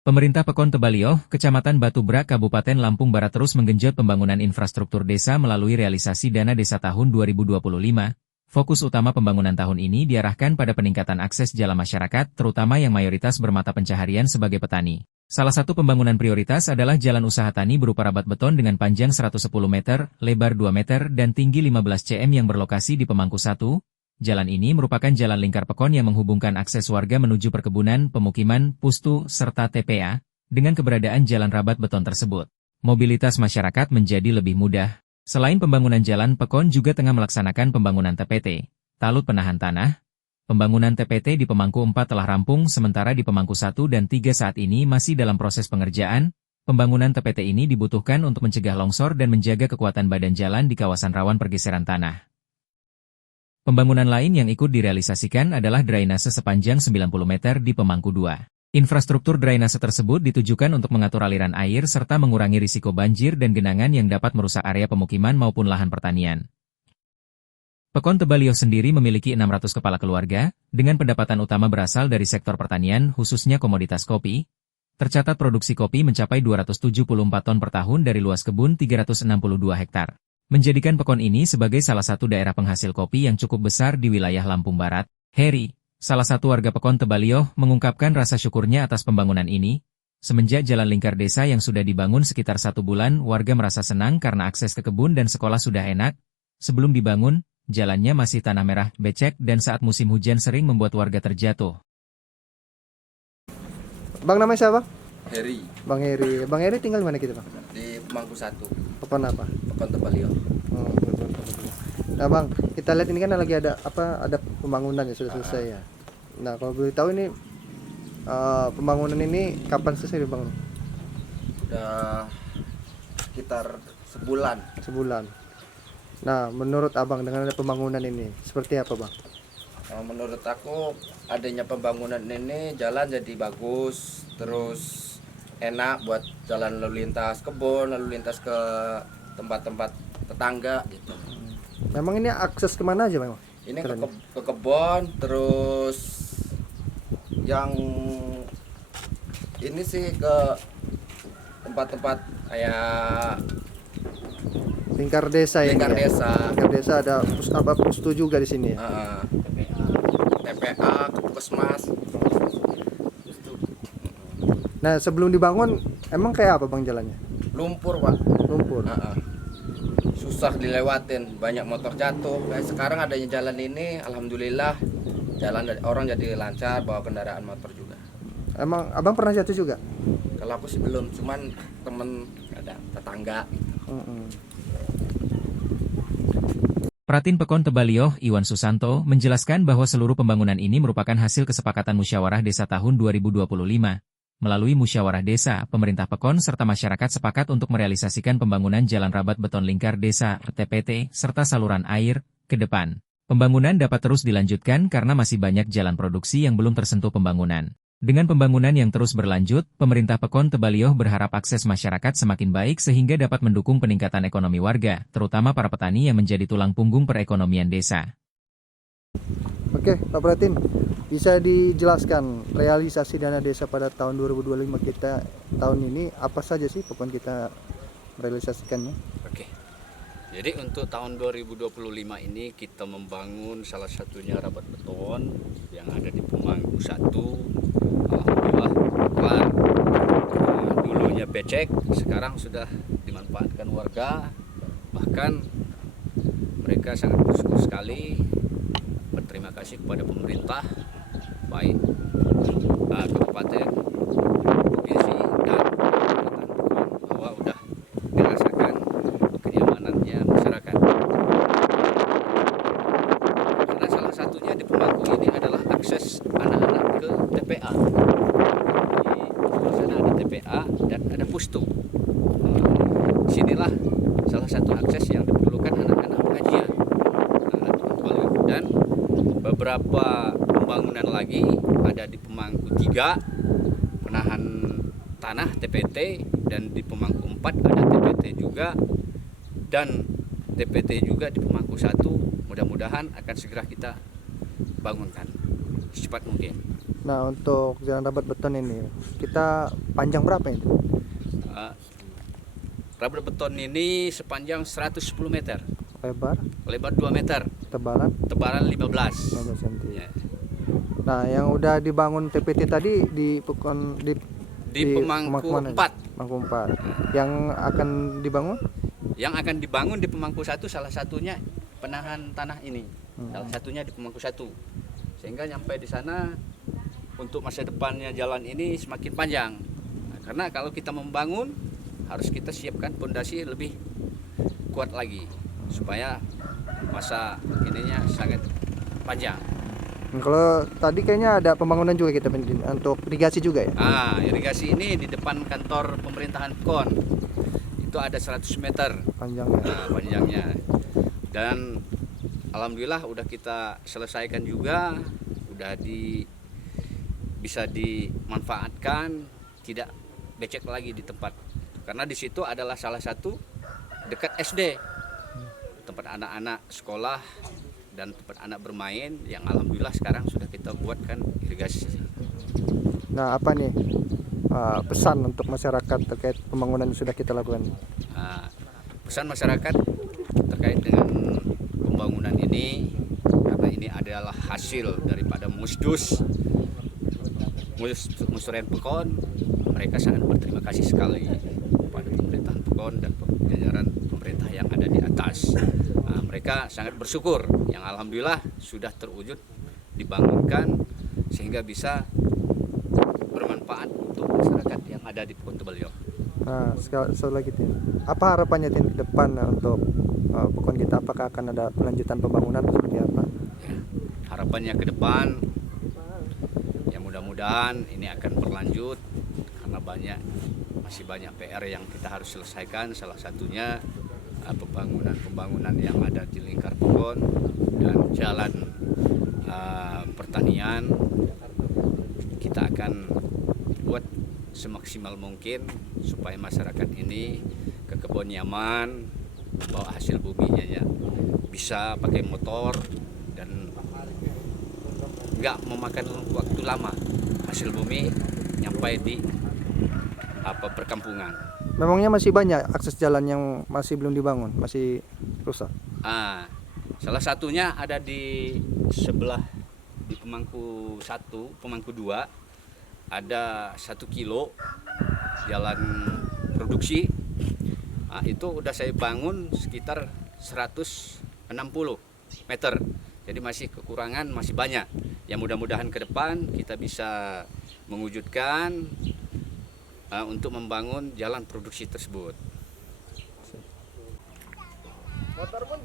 Pemerintah Pekon Tebalio, Kecamatan Batu Brak, Kabupaten Lampung Barat terus menggenjot pembangunan infrastruktur desa melalui realisasi dana desa tahun 2025. Fokus utama pembangunan tahun ini diarahkan pada peningkatan akses jalan masyarakat, terutama yang mayoritas bermata pencaharian sebagai petani. Salah satu pembangunan prioritas adalah jalan usaha tani berupa rabat beton dengan panjang 110 meter, lebar 2 meter, dan tinggi 15 cm yang berlokasi di Pemangku 1. Jalan ini merupakan jalan lingkar Pekon yang menghubungkan akses warga menuju perkebunan, pemukiman, pustu, serta TPA. Dengan keberadaan jalan rabat beton tersebut, mobilitas masyarakat menjadi lebih mudah. Selain pembangunan jalan, Pekon juga tengah melaksanakan pembangunan TPT, talut penahan tanah. Pembangunan TPT di Pemangku 4 telah rampung, sementara di Pemangku 1 dan 3 saat ini masih dalam proses pengerjaan. Pembangunan TPT ini dibutuhkan untuk mencegah longsor dan menjaga kekuatan badan jalan di kawasan rawan pergeseran tanah. Pembangunan lain yang ikut direalisasikan adalah drainase sepanjang 90 meter di Pemangku 2. Infrastruktur drainase tersebut ditujukan untuk mengatur aliran air serta mengurangi risiko banjir dan genangan yang dapat merusak area pemukiman maupun lahan pertanian. Pekon Tebalio sendiri memiliki 600 kepala keluarga, dengan pendapatan utama berasal dari sektor pertanian, khususnya komoditas kopi. Tercatat produksi kopi mencapai 274 ton per tahun dari luas kebun 362 hektar. Menjadikan Pekon ini sebagai salah satu daerah penghasil kopi yang cukup besar di wilayah Lampung Barat. Heri, salah satu warga Pekon Tebalio, mengungkapkan rasa syukurnya atas pembangunan ini. Semenjak jalan lingkar desa yang sudah dibangun sekitar 1 bulan, warga merasa senang karena akses ke kebun dan sekolah sudah enak. Sebelum dibangun, jalannya masih tanah merah, becek, dan saat musim hujan sering membuat warga terjatuh. Bang, namanya siapa? Heri Bang Heri. Bang Heri tinggal di mana kita, Bang? di Pemangku 1, Pekon apa? Pekon Tebalio. Oh, Pekon. Nah, Bang, kita lihat ini kan lagi ada ada pembangunan ya, sudah selesai ya. Nah, kalau boleh tahu ini pembangunan ini kapan selesai, Bang? Udah sekitar sebulan. Sebulan. Nah, menurut Abang dengan ada pembangunan ini seperti apa, Bang? Menurut aku adanya pembangunan ini jalan jadi bagus, terus enak buat jalan lalu lintas kebun, lalu lintas ke tempat-tempat tetangga gitu. Memang ini akses kemana aja, Bang? Ini ke kebun, terus yang ini sih ke tempat-tempat kayak Lingkar desa ya. lingkar desa. Lingkar desa ada pustu juga di sini ya. TPA, ke puskesmas. Nah, sebelum dibangun emang kayak apa, Bang, jalannya? Lumpur, Pak. Lumpur. Susah dilewatin, banyak motor jatuh. Kayak sekarang adanya jalan ini, alhamdulillah jalan orang jadi lancar, bawa kendaraan motor juga. Emang Abang pernah jatuh juga? Kalau aku sih belum, cuman temen ada tetangga. Pratin Pekon Tebalio, Iwan Susanto, menjelaskan bahwa seluruh pembangunan ini merupakan hasil kesepakatan musyawarah desa tahun 2025. Melalui musyawarah desa, pemerintah Pekon serta masyarakat sepakat untuk merealisasikan pembangunan jalan rabat beton lingkar desa (TPT) serta saluran air ke depan. Pembangunan dapat terus dilanjutkan karena masih banyak jalan produksi yang belum tersentuh pembangunan. Dengan pembangunan yang terus berlanjut, pemerintah Pekon Tebalio berharap akses masyarakat semakin baik sehingga dapat mendukung peningkatan ekonomi warga, terutama para petani yang menjadi tulang punggung perekonomian desa. Oke, Pak Pratin, bisa dijelaskan realisasi dana desa pada tahun 2025 kita tahun ini apa saja sih Pekon kita merealisasikannya? Oke. Jadi untuk tahun 2025 ini kita membangun salah satunya rabat beton yang ada di Pemangku 1. Alhamdulillah kelar. Dulunya becek, sekarang sudah dimanfaatkan warga. Bahkan mereka sangat bersyukur sekali. Berterima kasih kepada pemerintah, baik kabupaten, provinsi dan bahwa udah dirasakan kenyamanannya masyarakat. Karena salah satunya di Pemangku ini adalah akses anak-anak ke TPA. Di sana ada TPA dan ada pustu. Sinilah salah satu akses yang diperlukan anak-anak pengajian. Dan beberapa pembangunan lagi ada di Pemangku 3 penahan tanah TPT, dan di Pemangku 4 ada TPT juga, dan TPT juga di Pemangku 1 mudah-mudahan akan segera kita bangunkan secepat mungkin. Nah, untuk jalan rabat beton ini kita panjang berapa itu? Uh, Rabat beton ini sepanjang 110 meter, Lebar, lebar 2 meter, tebalan tebalan 15. 15 cm. Ya. Nah, yang udah dibangun TPT tadi di Di Pemangku mana? 4. Pemangku 4. Yang akan dibangun? Yang akan dibangun di Pemangku 1 salah satunya penahan tanah ini. Salah satunya di Pemangku 1. Sehingga nyampe di sana untuk masa depannya jalan ini semakin panjang. Nah, karena kalau kita membangun harus kita siapkan pondasi lebih kuat lagi supaya masa ininya sangat panjang. Kalau tadi kayaknya ada pembangunan juga kita untuk irigasi juga ya? Irigasi ini di depan kantor pemerintahan PKON. Itu ada 100 meter Panjangnya. panjangnya. Dan alhamdulillah udah kita selesaikan juga, udah bisa dimanfaatkan, tidak becek lagi di tempat. Karena di situ adalah salah satu dekat SD. Tempat anak-anak sekolah dan tempat anak bermain yang alhamdulillah sekarang sudah kita buatkan irigasi. Nah, apa nih pesan untuk masyarakat terkait pembangunan yang sudah kita lakukan? Pesan masyarakat terkait dengan pembangunan ini, karena ini adalah hasil daripada Musren PKON, mereka sangat berterima kasih sekali kepada pemerintahan PKON dan jajaran pemerintah yang ada di atas. Mereka sangat bersyukur yang alhamdulillah sudah terwujud dibangunkan sehingga bisa bermanfaat untuk masyarakat yang ada di PKON Tebelio. Nah, sekali lagi Tin, apa harapannya Tin ke depan untuk PKON kita? Apakah akan ada pelanjutan pembangunan seperti apa? Ya, harapannya ke depan ya mudah-mudahan ini akan berlanjut karena masih banyak PR yang kita harus selesaikan, salah satunya pembangunan yang ada di lingkar PKON dan jalan pertanian. Kita akan buat semaksimal mungkin supaya masyarakat ini ke kebun nyaman, bawa hasil buminya ya, bisa pakai motor dan nggak memakan waktu lama hasil bumi nyampe di perkampungan. Memangnya masih banyak akses jalan yang masih belum dibangun, masih rusak? Salah satunya ada di sebelah di Pemangku 1, Pemangku 2 ada 1 kilo jalan produksi. Itu udah saya bangun sekitar 160 meter. Jadi masih kekurangan, masih banyak. Ya mudah-mudahan ke depan kita bisa mewujudkan untuk membangun jalan produksi tersebut. Motor pun